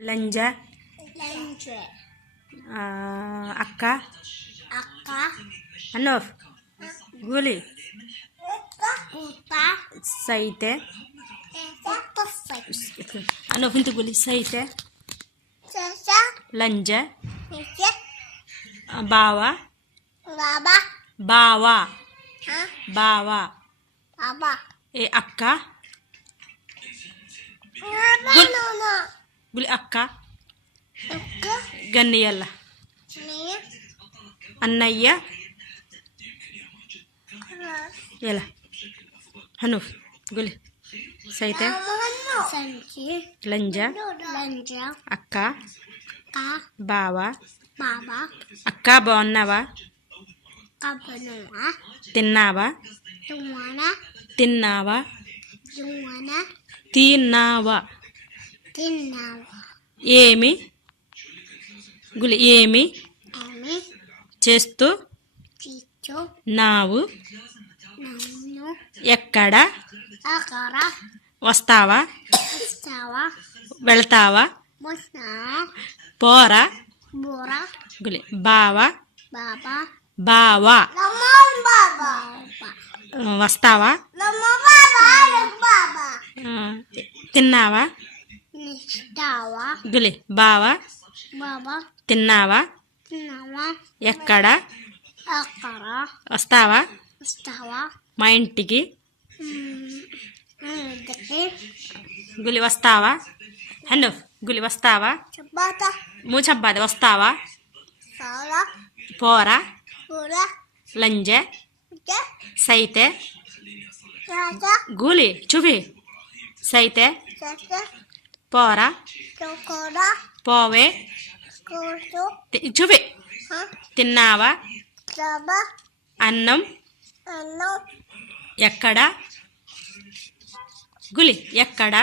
లంజ lunch ఆ, అక్క అక్క అనోఫ్ గులి కుత సైతే కుత సై అనోఫ్ ఇంత గులి సైతే సస లంజ అక్క గులి అక్క నీ అన్నయ్య ఎలా హనూఫ్ గులి సైతే లంజ అక్క బావ బాబా అక్క బాగున్నావా కబనువా తిన్నావా తిన్నావా తిన్నావా ఏమి? గులి ఏమి? చేస్తూ నావు. ఎక్కడ? వస్తావా? వెళ్తావా? పోరా? గులి బావా? బావా? వస్తావా? తిన్నావా? గులి బావా? తిన్నావా? తిన్నావా? ఎక్కడ? వస్తావా? మా ఇంటికి. గులి వస్తావా? హలో గులి వస్తావా? మూచబ్బాది వస్తావా? పోరా. లంజ? సైతే? గూలి చూపి. సైతే? పోరా? పోవే. చూపి. తిన్నావా? అన్నం. ఎక్కడ? గులి ఎక్కడ?